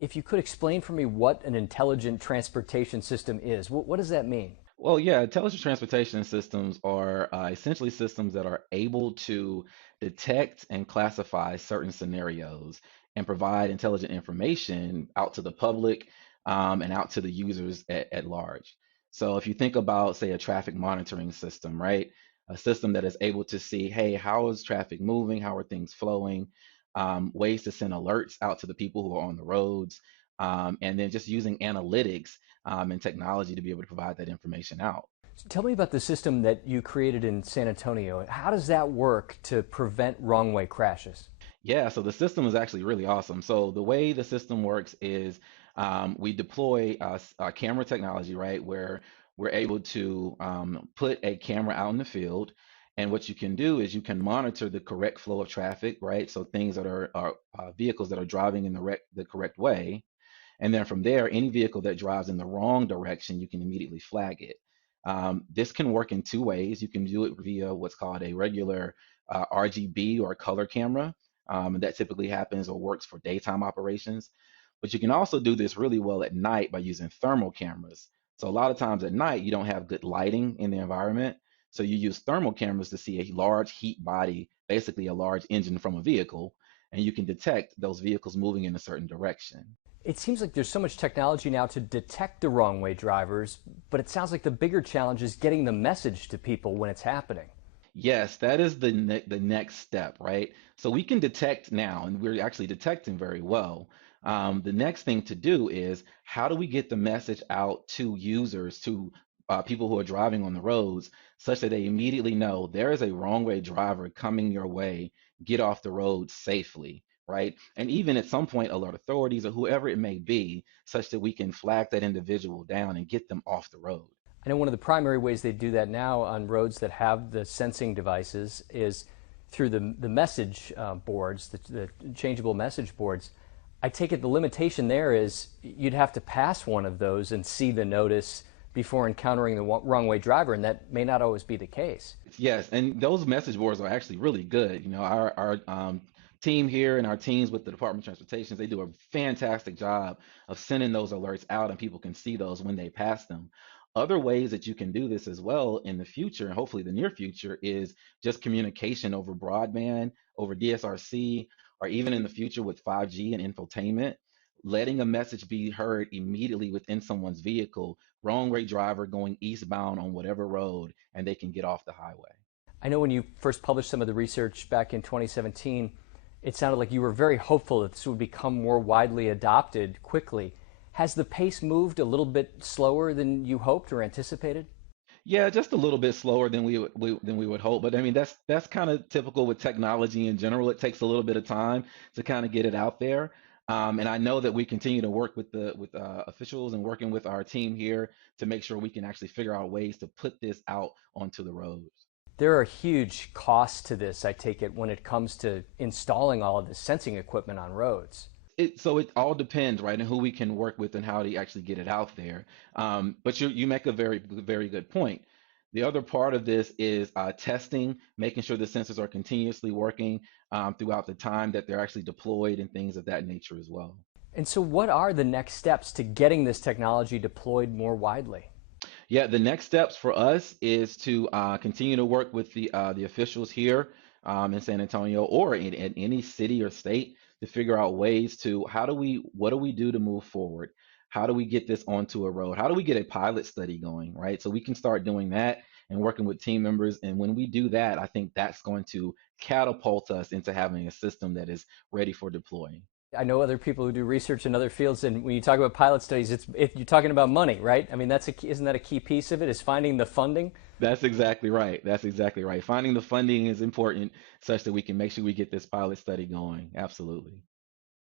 If you could explain for me what an intelligent transportation system is, what does that mean? Well, yeah, intelligent transportation systems are essentially systems that are able to detect and classify certain scenarios and provide intelligent information out to the public and out to the users at large. So if you think about, say, a traffic monitoring system, right? A system that is able to see, hey, how is traffic moving? How are things flowing? Ways to send alerts out to the people who are on the roads, and then just using analytics and technology to be able to provide that information out. Tell me about the system that you created in San Antonio. How does that work to prevent wrong way crashes? Yeah, so the system is actually really awesome. So the way the system works is we deploy camera technology, right, where we're able to put a camera out in the field. And what you can do is you can monitor the correct flow of traffic, right? So things that are vehicles that are driving in the correct way. And then from there, any vehicle that drives in the wrong direction, you can immediately flag it. This can work in two ways. You can do it via what's called a regular RGB or color camera. And that typically happens or works for daytime operations. But you can also do this really well at night by using thermal cameras. So a lot of times at night, you don't have good lighting in the environment. So you use thermal cameras to see a large heat body, basically a large engine from a vehicle, and you can detect those vehicles moving in a certain direction. It seems like there's so much technology now to detect the wrong way drivers, but it sounds like the bigger challenge is getting the message to people when it's happening. Yes, that is the next step, right? So we can detect now, and we're actually detecting very well. The next thing to do is how do we get the message out to users, to people who are driving on the roads, such that they immediately know there is a wrong way driver coming your way, get off the road safely, right? And even at some point, alert authorities or whoever it may be, such that we can flag that individual down and get them off the road. I know one of the primary ways they do that now on roads that have the sensing devices is through the message boards, the changeable message boards. I take it the limitation there is you'd have to pass one of those and see the notice before encountering the wrong way driver, and that may not always be the case. Yes, and those message boards are actually really good. You know, our team here and our teams with the Department of Transportation, they do a fantastic job of sending those alerts out, and people can see those when they pass them. Other ways that you can do this as well in the future, and hopefully the near future, is just communication over broadband, over DSRC, or even in the future with 5G and infotainment, letting a message be heard immediately within someone's vehicle, wrong way driver going eastbound on whatever road, and they can get off the highway. I know when you first published some of the research back in 2017, it sounded like you were very hopeful that this would become more widely adopted quickly. Has the pace moved a little bit slower than you hoped or anticipated? Yeah, just a little bit slower than than we would hope, but I mean that's kind of typical with technology in general. It takes a little bit of time to kind of get it out there, and I know that we continue to work with the with officials and working with our team here to make sure we can actually figure out ways to put this out onto the roads. There are huge costs to this, I take it, when it comes to installing all of this sensing equipment on roads. So it all depends, right, on who we can work with and how to actually get it out there. But you make a very good point. The other part of this is testing, making sure the sensors are continuously working throughout the time that they're actually deployed and things of that nature as well. And so, what are the next steps to getting this technology deployed more widely? Yeah, the next steps for us is to continue to work with the officials here in San Antonio or in any city or state to figure out ways to what do we do to move forward? How do we get this onto a road? How do we get a pilot study going, right? So we can start doing that and working with team members. And when we do that, I think that's going to catapult us into having a system that is ready for deploying. I know other people who do research in other fields, and when you talk about pilot studies, you're talking about money, right? I mean, isn't that a key piece of it? Is finding the funding? That's exactly right. That's exactly right. Finding the funding is important such that we can make sure we get this pilot study going. Absolutely.